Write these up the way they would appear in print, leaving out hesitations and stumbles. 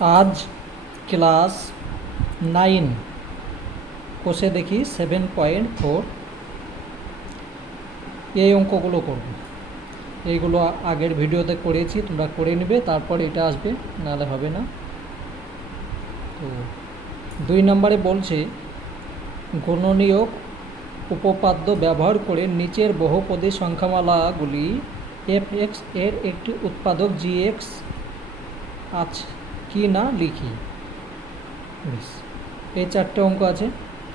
আজ ক্লাস 9 কোষে দেখি 7.4 এই অঙ্কগুলো করব। এইগুলো আগের ভিডিওতে করেছি, তোমরা করে নেবে, তারপর এটা আসবে, নাহলে হবে না। তো 2 নম্বরে বলছে গণনীয়ক উপপাদ্য ব্যবহার করে নিচের বহুপদী সংখ্যামালাগুলি f(x) এর একটি উৎপাদক g(x) আছে কি না লিখি। বেশ, এই 4টে অঙ্ক আছে,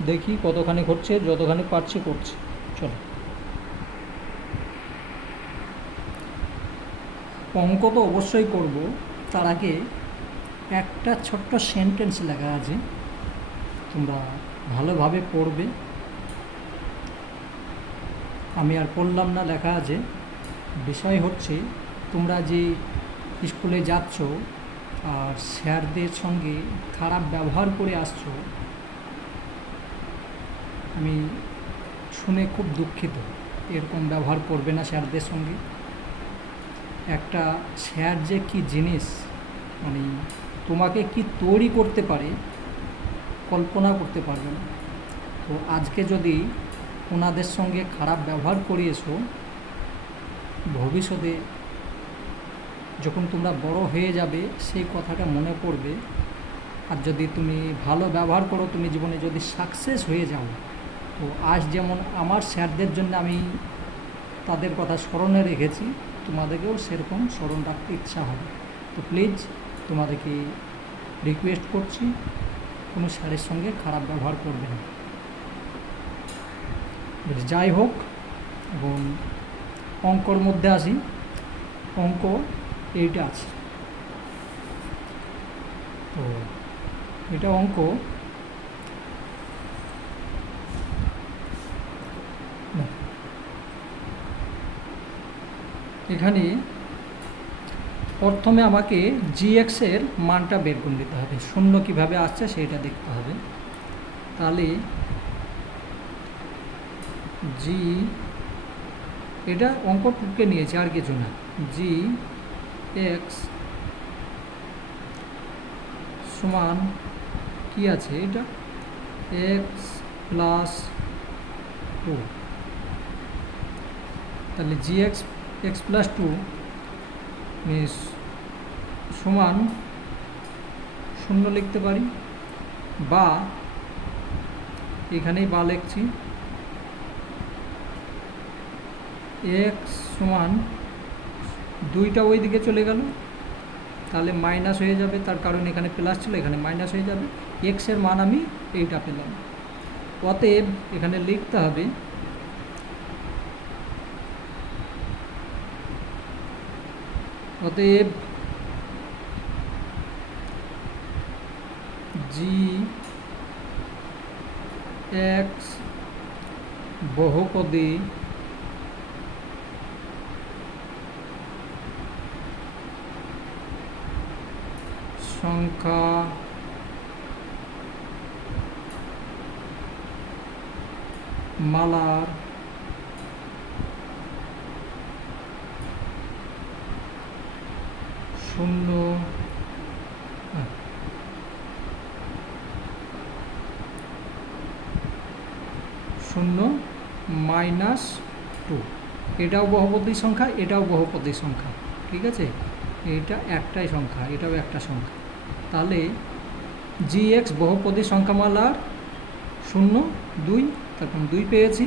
দেখি কতখানি ঘটছে, যতখানি পারছি করছি। চলো, অঙ্ক তো অবশ্যই করব, তার আগে একটা ছোট্ট সেন্টেন্স লেখা আছে, তোমরা ভালোভাবে পড়বে। আমি আর পড়লাম না, লেখা আছে। বিষয় হচ্ছে, তোমরা যে স্কুলে যাচ্ছ আর স্যারদের সঙ্গে খারাপ ব্যবহার করে আসছো, আমি শুনে খুব দুঃখিত। এরকম ব্যবহার করবে না স্যারদের সঙ্গে। একটা স্যার যে কী জিনিস, মানে তোমাকে কি তৈরি করতে পারে কল্পনা করতে পারবে না। তো আজকে যদি ওনাদের সঙ্গে খারাপ ব্যবহার করিয়েছো, ভবিষ্যতে যখন তোমরা বড় হয়ে যাবে সেই কথাটা মনে পড়বে। আর যদি তুমি ভালো ব্যবহার করো, তুমি জীবনে যদি সাকসেস হয়ে যাও, তো আজ যেমন আমার স্যারদের জন্য আমি তাদের কথা স্মরণে রেখেছি, তোমাদেরকেও সেরকম স্মরণ রাখতে ইচ্ছা হবে। তো প্লিজ তোমাদেরকে রিকোয়েস্ট করছি, কোনো স্যারের সঙ্গে খারাপ ব্যবহার করবে না। যাই হোক, এবং অঙ্কর মধ্যে আসি। অঙ্ক এইটা আছে, তো এটা অঙ্ক এখানে প্রথমে আমাকে g(x) এর মানটা বের করে নিতে হবে। শূন্য কীভাবে আসছে সেটা দেখতে হবে। তাহলে এটা অঙ্ক টুকে নিয়েছে, আর কিছু না। g(x) সমান কি আছে, এটা x + 2। তাহলে g(x) x + 2 সমান 0 লিখতে পারি, বা এখানেই বা লিখছি x সমান 2টা ওই দিকে চলে গেল, তাহলে মাইনাস হয়ে যাবে, তার কারণ এখানে প্লাস ছিল, এখানে মাইনাস হয়ে যাবে। x এর মান আমি এইটা পেলাম। অতএব এখানে লিখতে হবে g(x) বহুপদী সংখ্যা মালার শূন্য -2। এটাও বহুপদী সংখ্যা, এটাও বহুপদী সংখ্যা, ঠিক আছে। এটা একটাই সংখ্যা, এটাও একটা সংখ্যা। তাহলে g(x) বহুপদী সংখ্যামালার 0, 2, তখন 2 পেয়েছি।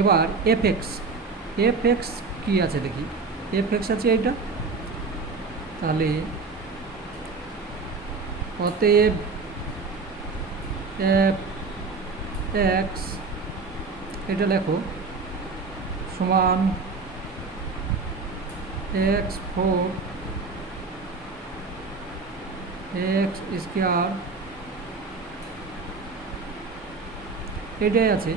এবার f(x) কি আছে দেখি, f(x) আছে এইটা। তাহলে অতএব f(x) এটা লেখো সমান x4 x², এটাই আছে।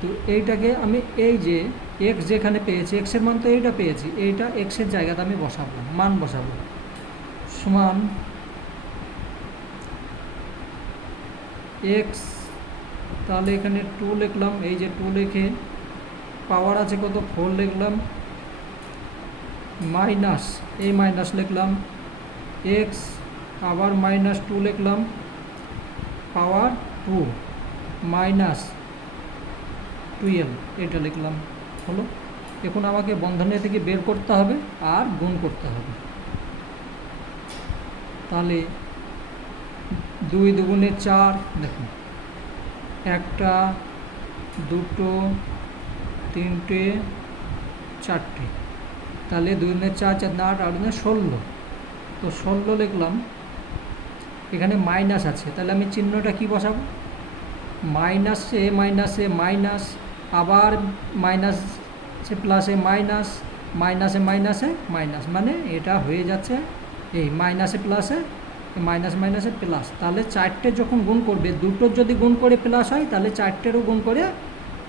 তো এইটাকে আমি এই যে x যেখানে পেয়েছি, x এর মান তো এইটা পেয়েছি, এইটা x এর জায়গাতে আমি বসাবো, মান বসাবো, সমান x। তাহলে এখানে 2 লিখলাম, এই যে 2 লিখে পাওয়ার আছে কত, 4 লিখলাম, মাইনাস এই মাইনাস লিখলাম x আবার -2 লিখলাম, পাওয়ার 2 -12 এটা লিখলাম, হলো। এখন আমাকে বন্ধনী থেকে বের করতে হবে আর গুণ করতে হবে। তাহলে 2 দুগুণে 4, দেখুন 1টা 2টো 3টে 4টে, তাহলে 2 দুগুণে 4, 4 8, 8 দুগুণে 16, তো 16 লিখলাম। এখানে মাইনাস আছে, তাহলে আমি চিহ্নটা কি বসাবো, মাইনাসে মাইনাসে মাইনাস, আবার মাইনাসে প্লাসে মাইনাস, মাইনাসে মাইনাসে মাইনাস, মানে এটা হয়ে যাচ্ছে এই মাইনাসে প্লাসে মাইনাস মাইনাসে প্লাস। তাহলে 4টে যখন গুণ করবে, দুটোর যদি গুণ করে প্লাস হয় তাহলে 4টেরও গুণ করে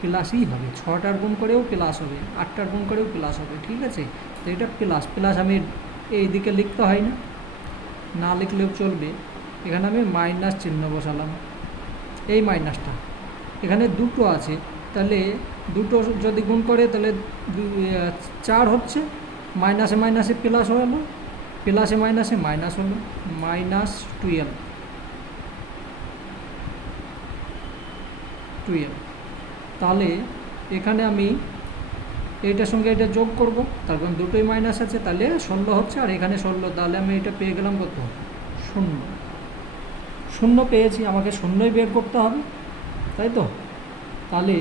প্লাসই হবে, 6টার গুণ করেও প্লাস হবে, 8টার গুণ করেও প্লাস হবে, ঠিক আছে। তো এটা প্লাস প্লাস আমি এই দিকে লিখতে হয় না, না লিখলেও চলবে। এখানে আমি মাইনাস চিহ্ন বসালাম, এই মাইনাসটা এখানে 2টো আছে, তাহলে 2টো যদি গুণ করে তাহলে 4 হচ্ছে, মাইনাসে মাইনাসে প্লাস হলো, প্লাসে মাইনাসে মাইনাস হলো, -12। তাহলে এখানে আমি এইটার সঙ্গে এটা যোগ করব, তার কারণ দুটোই মাইনাস আছে, তাহলে 16 হচ্ছে, আর এখানে 16, তাহলে আমি এটা পেয়ে গেলাম কত, 0। 0 পেয়েছি, আমাকে 0ই বের করতে হবে, তাই তো। তাহলে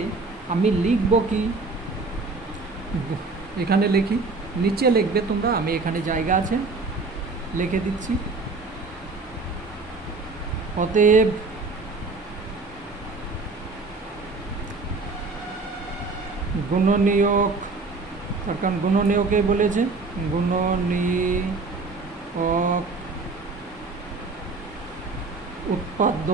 আমি লিখব কি, এখানে লিখি, নিচে লিখবে তোমরা, আমি এখানে জায়গা আছে লিখে দিচ্ছি। অতএব গুণনীয়ক, তার কারণ গুণনীয়কে বলেছে, গুণনীয়ক উৎপাদ্য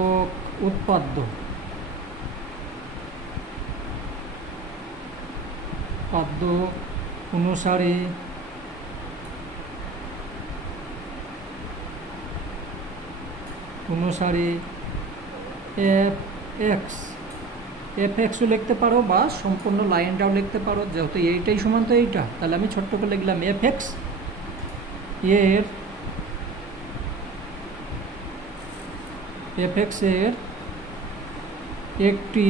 অনুসারে এফ এক্সও লিখতে পারো বা সম্পূর্ণ লাইনটাও লিখতে পারো, যেহেতু এইটাই সমান তো এইটা, তাহলে আমি ছোট্ট করে লিখলাম এফ এক্স এর একটি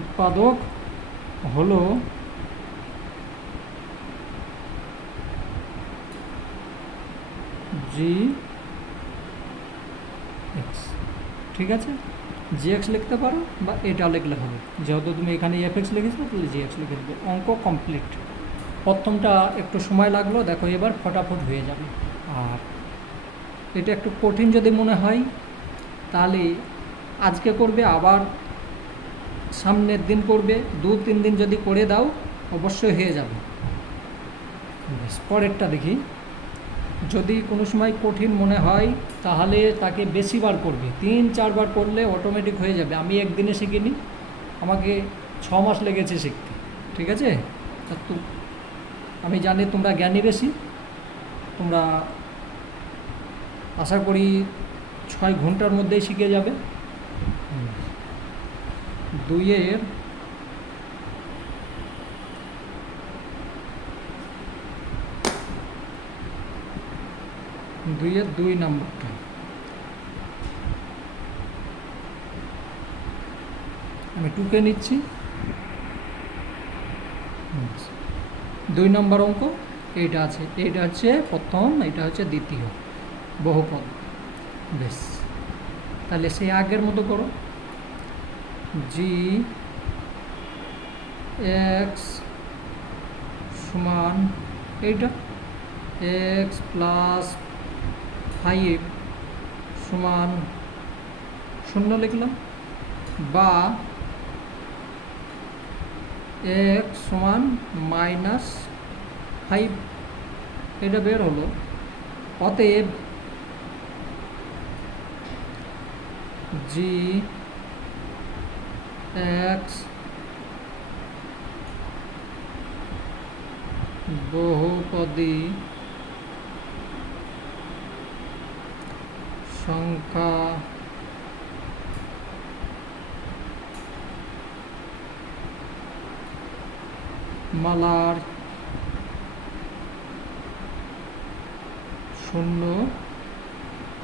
উৎপাদক হলো Gx, ঠিক আছে। Gx লিখতে পারো বা এটাও লিখলে হবে, যেহেতু তুমি এখানে fx লিখেছো তাহলে Gx লিখে দেবে। অঙ্ক কমপ্লিট। প্রথমটা একটু সময় লাগলো, দেখো এবার ফটাফট হয়ে যাবে। আর এটা একটু কঠিন যদি মনে হয় তাহলে আজকে করবে, আবার সামনের দিন করবে, 2-3 দিন যদি করে দাও অবশ্যই হয়ে যাবে। পরেরটা দেখি, যদি কোনো সময় কঠিন মনে হয় তাহলে তাকে বেশিবার করবে, 3-4 বার করলে অটোমেটিক হয়ে যাবে। আমি একদিনে শিখিনি, আমাকে 6 মাস লেগেছে শিখতে, ঠিক আছে। তো আমি জানি তোমরা জ্ঞানী বেশি, তোমরা আশা করি 6 ঘন্টার মধ্যেই শিখে যাবে। 2-এর 2 নম্বরটা, আমি 2কে নিচ্ছি। 2 নম্বর অঙ্ক এইটা আছে, এইটা হচ্ছে প্রথম, এটা হচ্ছে দ্বিতীয় বহুপদ। বেশ, তাহলে সেই আগের মতো করো, Gx সমান এইটা x + 5 সমান 0 লিখলাম, বা x সমান -5, এটা বের হলো। অতএব Gx বহুপদী সংখ্যা মালার 0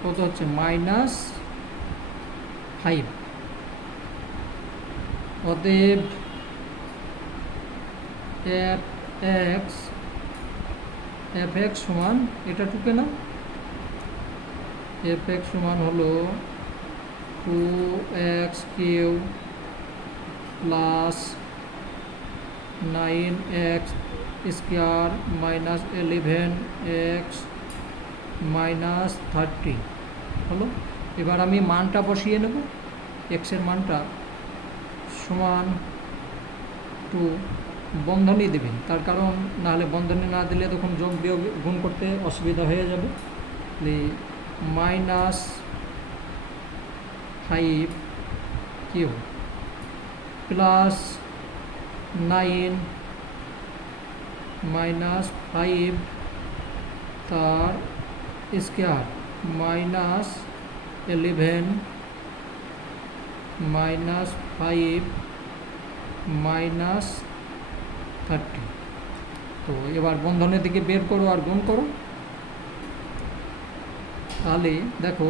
কত হচ্ছে -5। অতএব fx সমান এটা টুকে না, fx সমান হলো 2x³ plus 9x² minus 11x minus 30 হলো। এবার আমি মানটা বসিয়ে নেব, এক্সের মানটা সমান 2 বন্ধনী দেবেন, তার কারণ নাহলে বন্ধনী না দিলে তখন যোগ বিয়োগ গুণ করতে অসুবিধা হয়ে যাবে। -5³ প্লাস 9 মাইনাস 5 তার স্কোয়ার মাইনাস 11 মাইনাস 5 মাইনাস 30। তো এবার বন্ধনের দিকে বের করো আর গুণ করো। তাহলে দেখো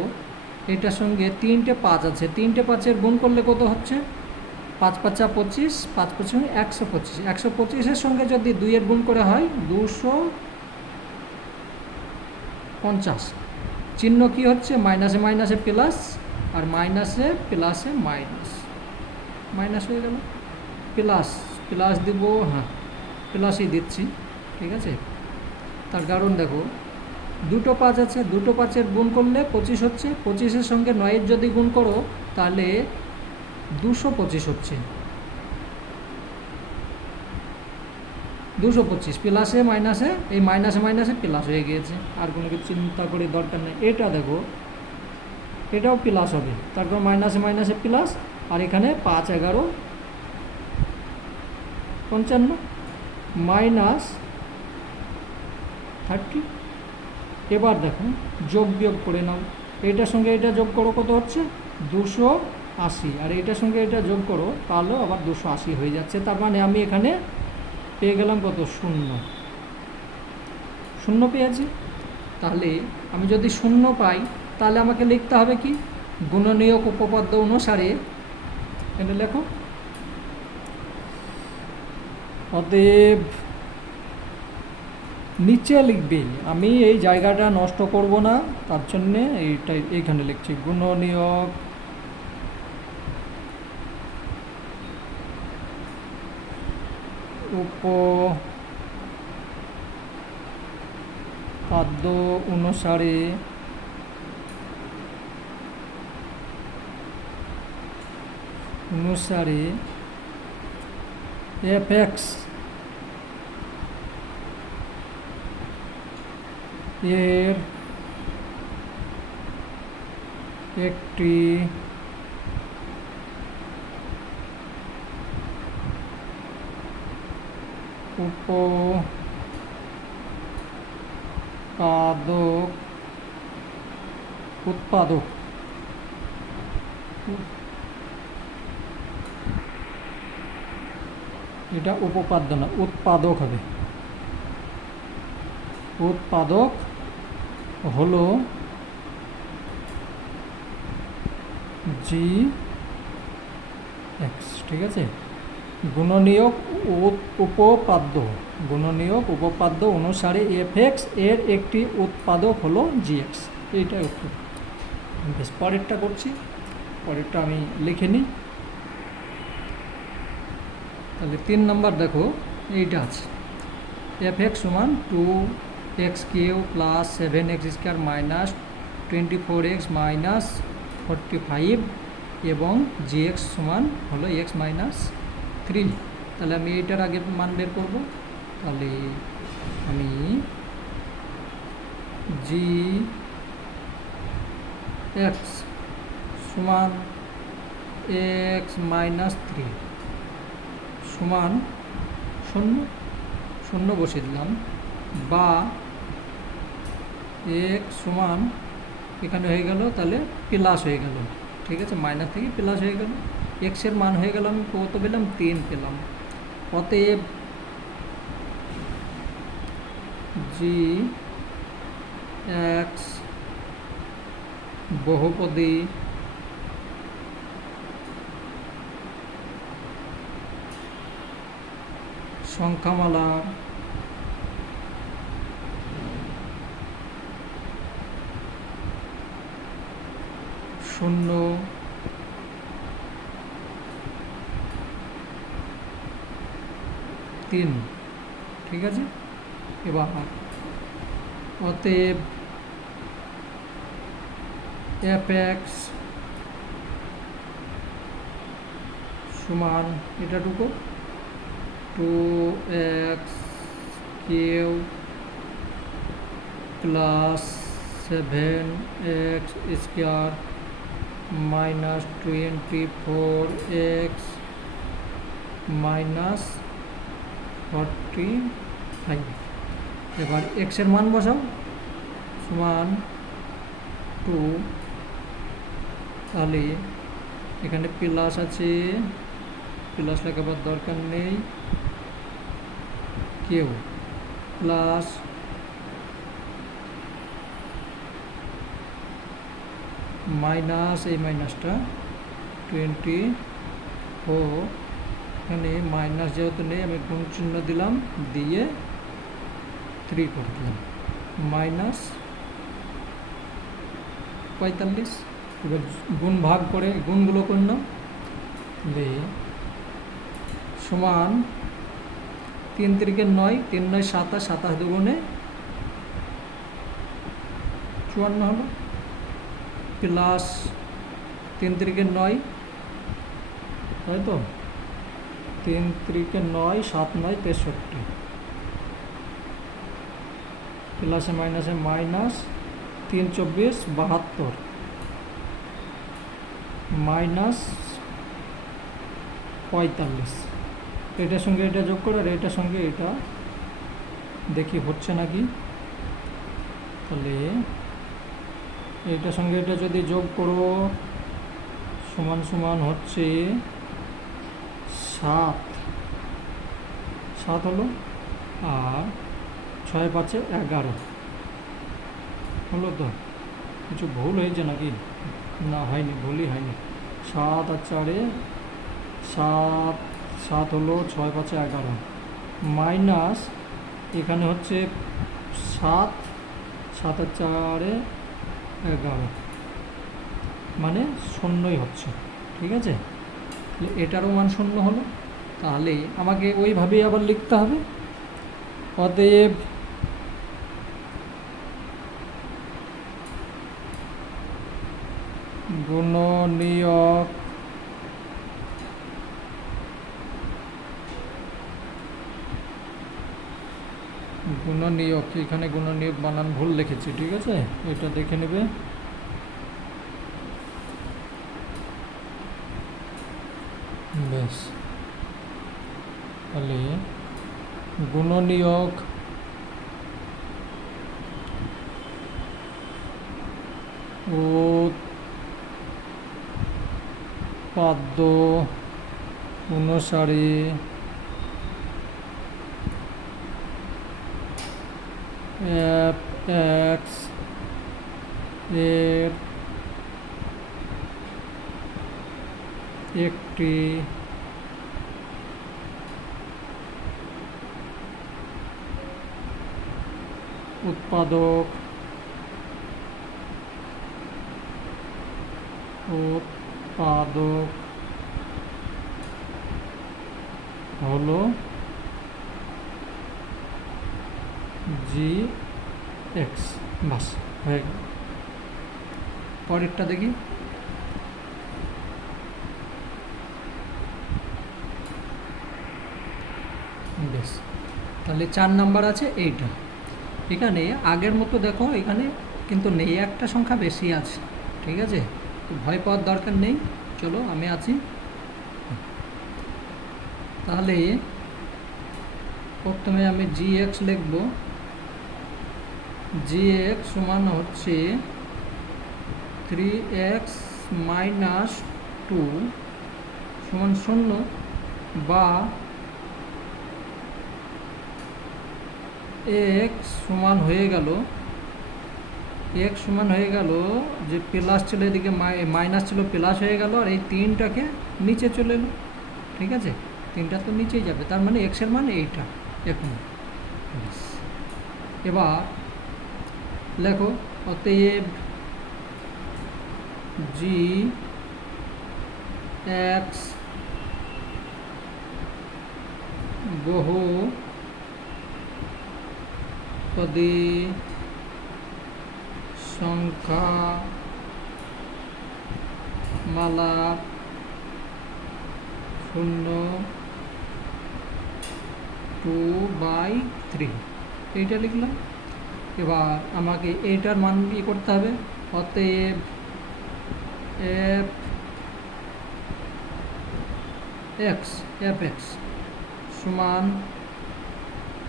এটার সঙ্গে 3টে 5 আছে, 3টে 5-এর গুণ করলে কত হচ্ছে? 5 × 5 = 25, 5 × 5 = 125। 125-এর সঙ্গে যদি 2-এর গুণ করে হয় 250। চিহ্ন কি হচ্ছে? মাইনাসে মাইনাসে প্লাস, আর মাইনাসে প্লাসে মাইনাস, মাইনাস হয়ে গেল। প্লাস প্লাস দিব, হ্যাঁ প্লাসই দিচ্ছি, ঠিক আছে। তার কারণ দেখো দুটো 5 আছে, দুটো 5-এর গুণ করলে 25 হচ্ছে, 25-এর সঙ্গে 9-এর যদি গুণ করো তাহলে 225 হচ্ছে। 225 প্লাসে মাইনাসে, এই মাইনাসে মাইনাসে প্লাস হয়ে গিয়েছে, আর কোনো কিছু চিন্তা করে দরকার নেই। এটা দেখো এটাও প্লাস হবে, তারপর মাইনাসে মাইনাসে প্লাস, আর এখানে 5 11 55 মাইনাস 30। এবার দেখো যোগ বিয়োগ করে নাও, এটার সঙ্গে এটা যোগ করো কত হচ্ছে? 280, আর এটার সঙ্গে এটা যোগ করো তাহলেও আবার 280 হয়ে যাচ্ছে। তার মানে আমি এখানে পেয়ে গেলাম কত? 0 পেয়েছি। তাহলে আমি যদি 0 পাই তাহলে আমাকে লিখতে হবে কি? গুণনীয়ক উপপাদ্য অনুসারে এটা লেখো। অতএব নিচে লিখবে, আমি এই জায়গাটা নষ্ট করব না, তার জন্যে এইটাই এইখানে লিখছি। গুণনীয়ক উপপাদ্য অনুসারে fx এর একটি উৎপাদক এটা উপপাদ্য না, উৎপাদক হবে। উৎপাদক হলো gx, ঠিক আছে। গুণনীয়ক উপপাদ্য অনুসারে fx এর একটি উৎপাদক হলো gx, এইটাই উত্তর। বেশ, পরেরটা করছি, পরেরটা আমি লিখে নিই। তাহলে 3 নম্বর দেখো এইটা আছে, fx সমান 2x³ plus 7x² minus 24x minus 45 এবং gx সমান হলো x মাইনাস 3। তাহলে আমি এইটার আগে মান বের করব। তাহলে আমি gx সমান x মাইনাস 3 সমান 0 বসিয়ে দিলাম, বা x সমান এখানে হয়ে গেল, তাহলে প্লাস হয়ে গেল, ঠিক আছে। মাইনাস থেকে প্লাস হয়ে গেল, এক্সের মান হয়ে গেল, আমি কত পেলাম? 3 পেলাম। অতএব জি এক্স বহুপদী সংখ্যামালা শূন্য তিন। ঠিক আছে, এবার অতএব এফ এক্স সমান এটাটুকু 2x cube plus 7x square minus 24x minus 45। এবার এক্সের মান বসাও, সমান 2, তাহলে এখানে প্লাস আছে, প্লাস লেখাবার দরকার নেই, কিউ প্লাস মাইনাস এই মাইনাসটা 24, এখানে মাইনাস যেহেতু নেই আমি গুণ চিহ্ন দিলাম, দিয়ে 3 করে দিলাম, মাইনাস 45। এবার গুণ ভাগ করে গুণগুলো করলাম, দিয়ে সমান 3 3 9, 3 9 27, 27 দুগুণে 54 হলো, প্লাস 3 3 9, তাই তো 3 3 9, 7 9 63, প্লাসে মাইনাসে মাইনাস 3 24 72, মাইনাস 45। এটার সঙ্গে এটা যোগ করে আর এটার সঙ্গে এটা দেখি হচ্ছে নাকি, তাহলে এটার সঙ্গে এটা যদি যোগ করো সমান সমান হচ্ছে 7 হলো, আর 6 5 11 হলো। তো কিছু ভুল হয়েছে নাকি? না, হয়নি, ভুলই হয়নি। 7 আর 4 7 হলো, 6 5 11 মাইনাস এখানে হচ্ছে 7 7 আর 4 11, মানে শূন্যই হচ্ছে। ঠিক আছে, এটারও মান শূন্য হলো, তাহলে আমাকে ওইভাবেই আবার লিখতে হবে। অতএব গুণনীয়ক এখানে গুণনীয়ক বানান ভুল লিখেছি, ঠিক আছে, এটা দেখে নেবে। বেশ, তাহলে গুণনীয়ক উৎপাদ্য অনুসারে এফ এক্স এর একটি উৎপাদক হলো জি এক্স। বাস, হয়ে গেল। পরেরটা দেখি। বেশ, তাহলে 4 নাম্বার আছে এইটা। এখানে আগের মতো দেখো, এখানে কিন্তু নেই, একটা সংখ্যা বেশি আছে। ঠিক আছে, তো ভয় পাওয়ার দরকার নেই, চলো আমি আছি। তাহলে প্রথমে আমি জি এক্স লিখব। জি এক্স সমান হচ্ছে 3x মাইনাস 2 সমান 0, বা এক্স সমান হয়ে গেল, এক্স সমান হয়ে গেল যে প্লাস ছিল এদিকে মাইনাস ছিল প্লাস হয়ে গেল, আর এই 3টাকে নিচে চলে এলো। ঠিক আছে, 3টা তো নিচেই যাবে, তার মানে এক্সের মান এইটা। এখন এবার লেখো, অতএব জি এক্স বহুপদী সংখ্যা মালা 0/2/3 এইটা লিখলাম। এবার আমাকে এইটার মান করতে হবে, অতএব এফ এক্স সমান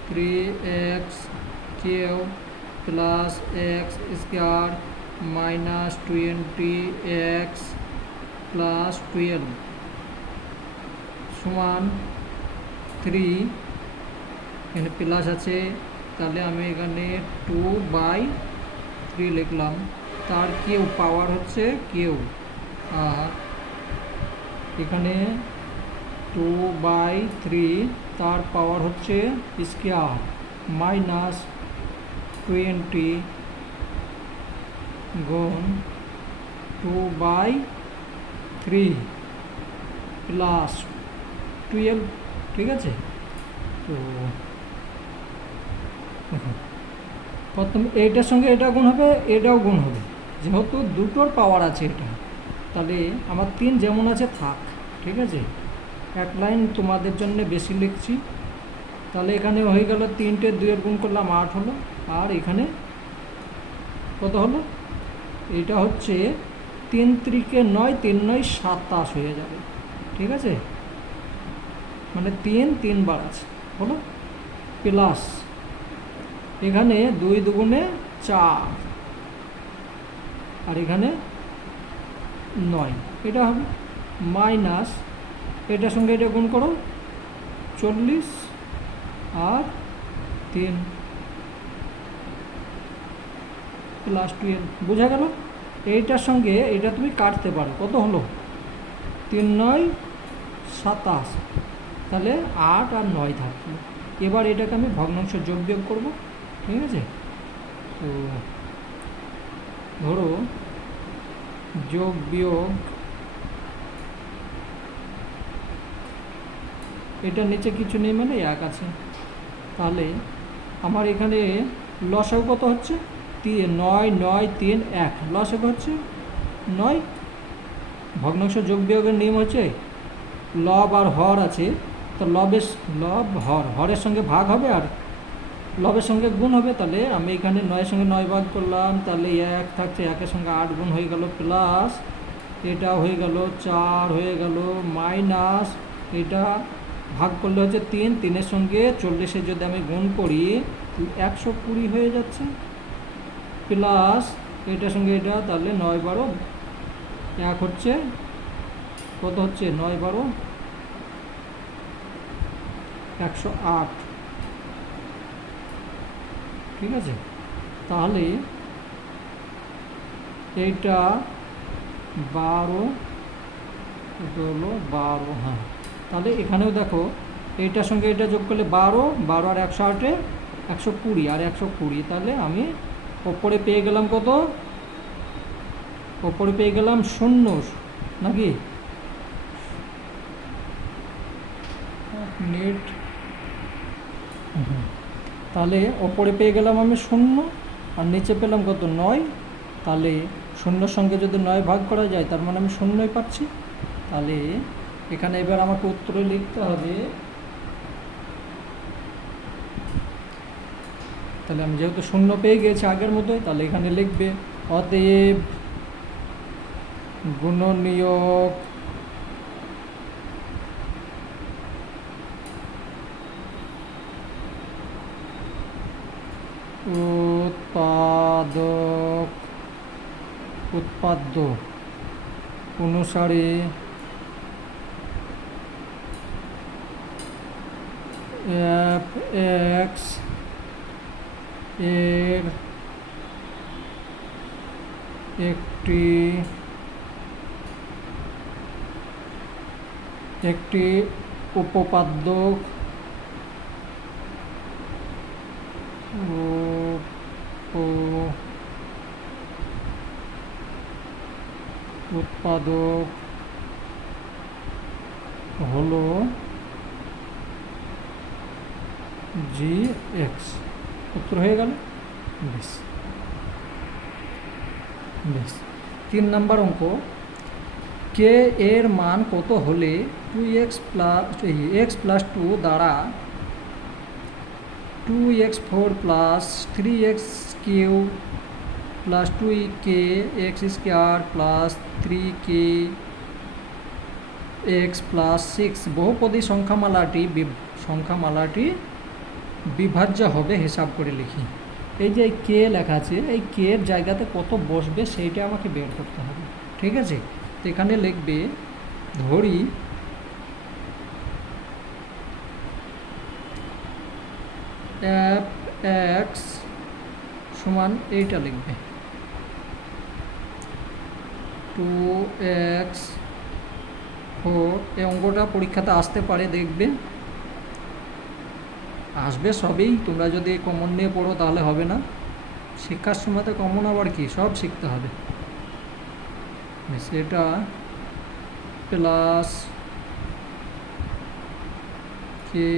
3x cube plus x square minus 20x plus 12 সমান 3, এখানে প্লাস আছে, তাহলে আমি এখানে 2/3 লিখলাম। তার কিউ পাওয়ার হচ্ছে কিউ, আর এখানে 2/3 তার পাওয়ার হচ্ছে স্কোয়ার মাইনাস 20 গুণ 2/3 প্লাস 12। ঠিক আছে, তো প্রথম এইটার সঙ্গে এটা গুণ হবে, এটাও গুণ হবে, যেহেতু দুটোর পাওয়ার আছে এটা, তাহলে আমার 3 যেমন আছে থাক। ঠিক আছে, এক লাইন তোমাদের জন্য বেশি লিখছি। তাহলে এখানে হয়ে গেল 3টে 2-এর গুণ করলাম 8 হলো, আর এখানে কত হলো, এটা হচ্ছে 3 3 9, 3 9 27 হয়ে যাবে। ঠিক আছে, মানে 3 বার আছে হলো, প্লাস এখানে 2 2 4, আর এখানে 9, এটা হবে মাইনাস এটার সঙ্গে এটা গুণ করো 40 আর 3 প্লাস 12, বোঝা গেল। এইটার সঙ্গে এটা তুমি কাটতে পারো, কত হলো 3 9 27, তাহলে 8 আর 9 থাকলো। এবার এটাকে আমি ভগ্নাংশ যোগ বিয়োগ করবো। ঠিক আছে, তো ধরো যোগ বিয়োগ, এটার নিচে কিছু নেই মানে 1 আছে, তাহলে আমার এখানে লসাগু কত হচ্ছে 9 9 3 1, লসাগু হচ্ছে 9। ভগ্নাংশ যোগ বিয়োগের নিয়ম হচ্ছে লব আর হর আছে, তো লব হরের সঙ্গে ভাগ হবে আর লবের সঙ্গে গুণ হবে। তাহলে আমি এখানে 9-এর সঙ্গে 9 ভাগ করলাম, তাহলে 1 থাকছে, 1-এর সঙ্গে 8 গুণ হয়ে গেল, প্লাস এটা হয়ে গেল 4 হয়ে গেল, মাইনাস এটা ভাগ করলে হচ্ছে 3, 3-এর সঙ্গে 40-এর যদি আমি গুণ করি 120 হয়ে যাচ্ছে, প্লাস এটার সঙ্গে এটা, তাহলে 9 12 1 হচ্ছে, কত হচ্ছে 9 12 108। ঠিক আছে, তাহলে এইটা 12, এটা হলো 12, হ্যাঁ। তাহলে এখানেও দেখো এইটার সঙ্গে এটা যোগ করলে 12 12 আর 108-এ 120 আর 120, তাহলে আমি ওপরে পেয়ে গেলাম কত, ওপরে পেয়ে গেলাম 0 নাকি নেট, তাহলে ওপরে পেয়ে গেলাম আমি 0 আর নিচে পেলাম কত 9, তাহলে 0-এর সঙ্গে যদি 9 ভাগ করা যায় তার মানে আমি 0-ই পাচ্ছি। তাহলে এখানে এবার আমাকে উত্তরে লিখতে হবে, তাহলে আমি যেহেতু 0 পেয়ে গেছি আগের মতোই, তাহলে এখানে লিখবে অতএব গুণনীয়ক উৎপাদ্য অনুসারে f(x) এর একটি উপপাদ্য উৎপাদক হলো জি এক্স। উত্তর হয়ে গেল। বেশ বেশ। 3 নম্বর অঙ্ক, কে এর মান কত হলে 2x প্লাস 2 দ্বারা 2x4 plus 3x cube plus 2k x square plus 3k x plus 6 বহুপদী সংখ্যামালাটি বিভাজ্য হবে হিসাব করে লিখি। এই যে কে লেখা আছে, এই কে এর জায়গাতে কত বসবে সেইটা আমাকে বের করতে হবে। ঠিক আছে, তো এখানে লিখবে, ধরি এফ এক্স সমান এইটা লিখবে 2x4। এই অঙ্কটা পরীক্ষাতে আসতে পারে, দেখবে আসবে সবই। তোমরা যদি কমন নিয়ে পড়ো তাহলে হবে না, শিক্ষার সময়তে কমন আবার কি, সব শিখতে হবে। এটা প্লাস কে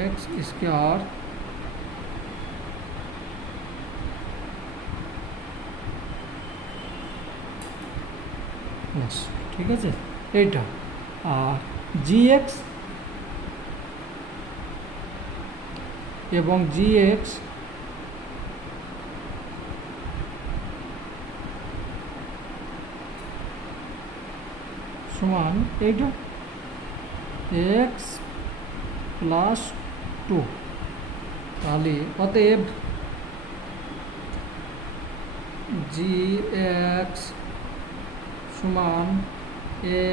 এক্স স্কোয়ার ঠিক আছে এইটা, আর জি এক্স এবং জি এক্স সমান এইটা এক্স প্লাস 2। তাহলে অতএব জি এক্স সমান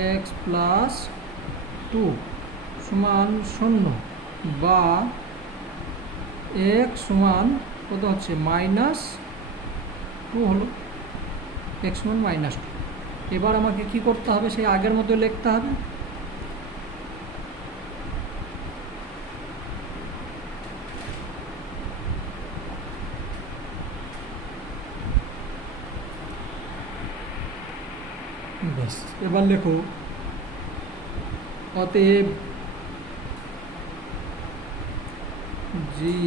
এক্স প্লাস 2 সমান 0, বা এক্স সমান কত হচ্ছে -2 হলো, এক্স সমান -2। এবার আমাকে কি করতে হবে, সেই আগের মতো লিখতে হবে। বেশ, এবার লেখো, অতএব জি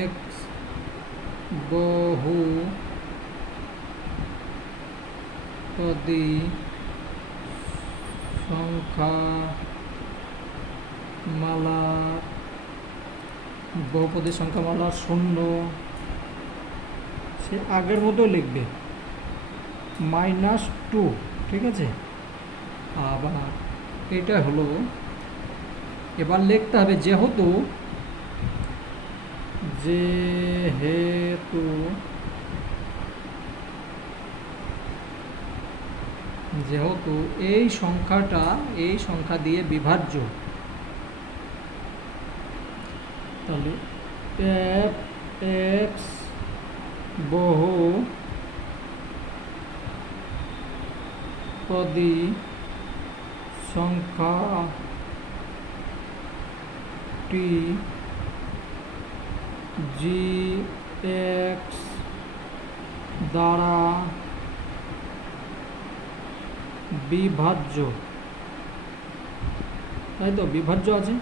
এক্স বহুপদী সংখ্যামালার শূন্য, সে আগের মতো লিখবে -2। ঠিক আছে, আবার এটা হলো, এবার লিখতে হবে যেহেতু এই সংখ্যা দিয়ে বিভাজ্য, তাহলে এফ এক্স বহুপদী সংখ্যাটি জি এক্স দ্বারা বিভাজ্য, তাই তো, বিভাজ্য আছে।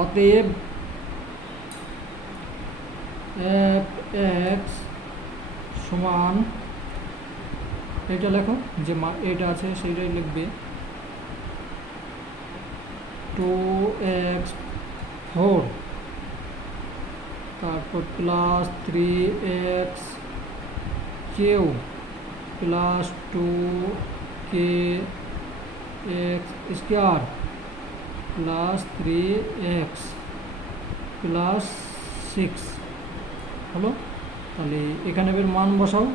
অতএব এফ এক্স সমান, এটা লেখো, যে এটা আছে সেইটাই লিখবে 2x4 তারপর plus 3x cube plus 2k x square plus 3x plus 6 হলো। তাহলে এখানে এবার মান বসাও,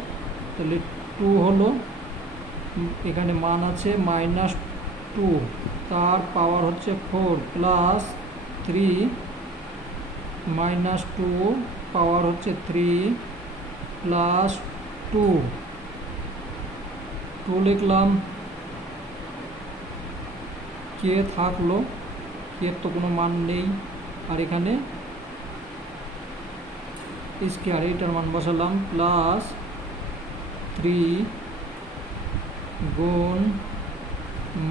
তাহলে 2 হলো, এখানে মান আছে টু, তার পাওয়ার হচ্ছে 4 প্লাস 3 মাইনাস 2 পাওয়ার হচ্ছে 3 প্লাস 2 লিখলাম। কে থাকলো, কে তো কোনো মান নেই, আর এখানে স্কোয়ার এইটার মান বসালাম প্লাস 3 গুণ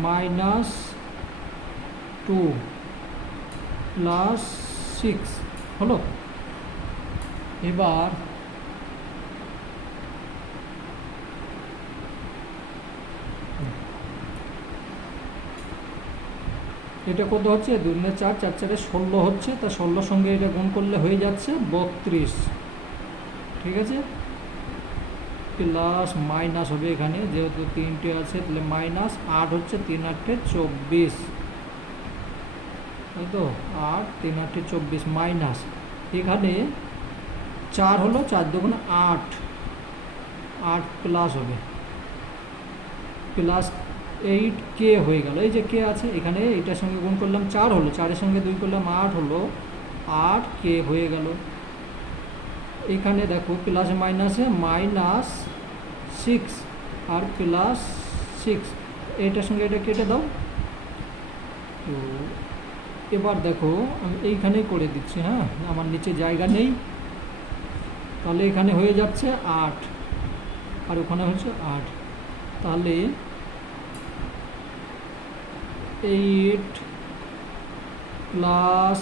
মাইনাস 2 প্লাস 6 হলো। এবার এটা কত হচ্ছে, 2 4 4 4 16 হচ্ছে, তা 16 সঙ্গে এটা গুণ করলে হয়ে যাচ্ছে 32, ঠিক আছে। প্লাস মাইনাস হবে এখানে, যেহেতু 3টে আছে তাহলে মাইনাস 8 হচ্ছে 3 8 24, তাই তো 8 3 8 24 মাইনাস এখানে 4 হলো, 4 দুগুণে 8, 8 প্লাস হবে প্লাস 8 কে হয়ে গেল। এই যে কে আছে এখানে, এইটার সঙ্গে গুণ করলাম 4 হলো, 4-এর সঙ্গে 2 করলাম 8 হলো, 8 কে হয়ে গেল। এখানে দেখো প্লাসে মাইনাসে মাইনাস 6 আর প্লাস 6, এইটার সঙ্গে এটা কেটে দাও। তো এবার দেখো আমি এইখানেই করে দিচ্ছি, হ্যাঁ আমার নিচে জায়গা নেই, তাহলে এখানে হয়ে যাচ্ছে 8 আর ওখানে হচ্ছে 8, তাহলে 8 প্লাস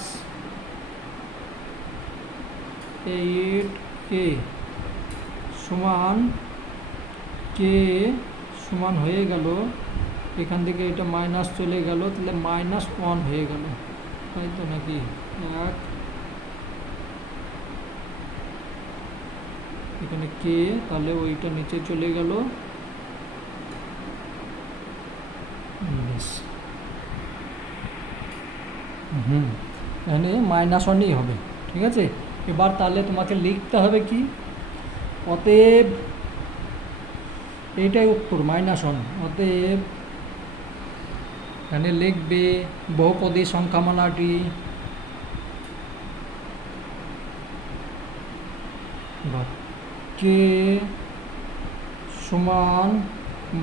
8 কে সমান, কে সমান হয়ে গেল, এখান থেকে এটা মাইনাস চলে গেল, তাহলে -1 হয়ে গেল, তাই তো নাকি। 1 এখানে কে, তাহলে ওইটা নিচে চলে গেল, এখানে -1ই হবে, ঠিক আছে। এবার তাহলে তোমাকে লিখতে হবে কি, অতএব এইটাই উত্তর -1, অতএব এখানে লিখবে বহুপদী সংখ্যামালাটি কে সমান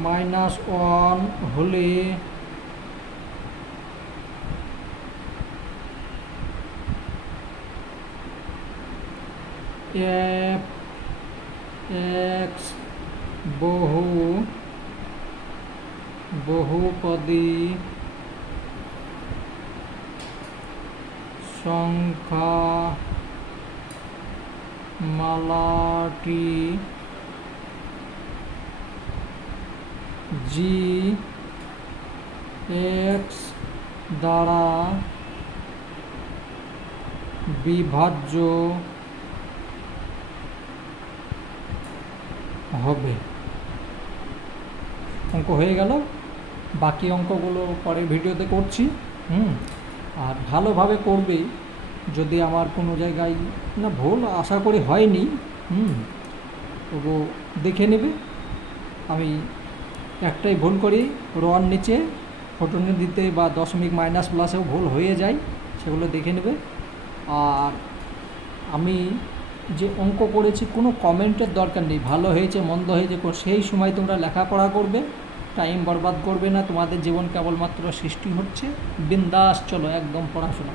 -1 হলে f x বহুপদী সংখ্যামালাটি g x দ্বারা বিভাজ্য হবে। অঙ্ক হয়ে গেল, বাকি অঙ্কগুলো পরের ভিডিওতে করছি। আর ভালোভাবে করবে, যদি আমার কোনো জায়গায় না ভুল আশা করি হয়নি, তবু দেখে নেবে। আমি একটাই ভুল করি, রন নিচে ফোটনে দিতে বা দশমিক মাইনাস প্লাসেও ভুল হয়ে যায়, সেগুলো দেখে নেবে। আর আমি যে অঙ্ক করেছি কোনো কমেন্টের দরকার নেই, ভালো হয়েছে মন্দ হয়েছে সেই সময় তোমরা লেখাপড়া করবে, টাইম বরবাদ করবে না, তোমাদের জীবন কেবলমাত্র সৃষ্টি হচ্ছে, বিন্দাস চলো একদম পড়াশোনা।